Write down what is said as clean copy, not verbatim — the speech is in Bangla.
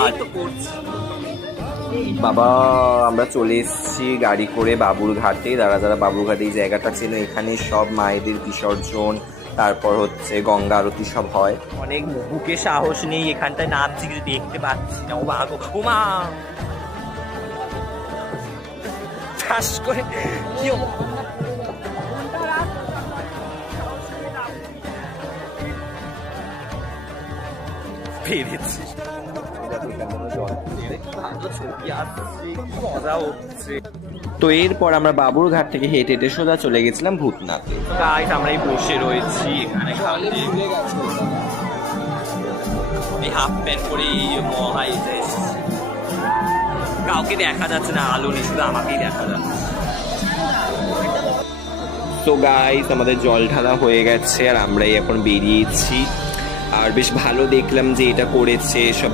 এই তো করছি। বাবা আমরা চলে এসেছি গাড়ি করে বাবুরঘাটে। যারা বাবুরঘাটে এই জায়গাটা ছিল, এখানে সব মায়েদের বিসর্জন, তারপর হচ্ছে গঙ্গা আরতি সব হয়। অনেক বুকে সাহস নেই, এখানটায় নামছি কিছু দেখতে পাচ্ছি না। ও মা গো, ও মা, ঠাস করে কি পেরেছি। মজা হচ্ছে। তো এরপর আমরা বাবুরঘাট থেকে হেঁটে হেঁটে সোজা চলে গেছিলাম ভূতনাথে। গাইস আমরা এই বসে রয়েছি এখানে, এই হাফ প্যান্ট পরে মহাইতে কাউকে দেখা যাচ্ছে না, আলো নেই, শুধু আমাকেই দেখা যাচ্ছে। তো গাইস আমাদের জল ঢালা হয়ে গেছে আর আমরাই এখন বেরিয়েছি। আর বেশ ভালো দেখলাম যে এটা করেছে সব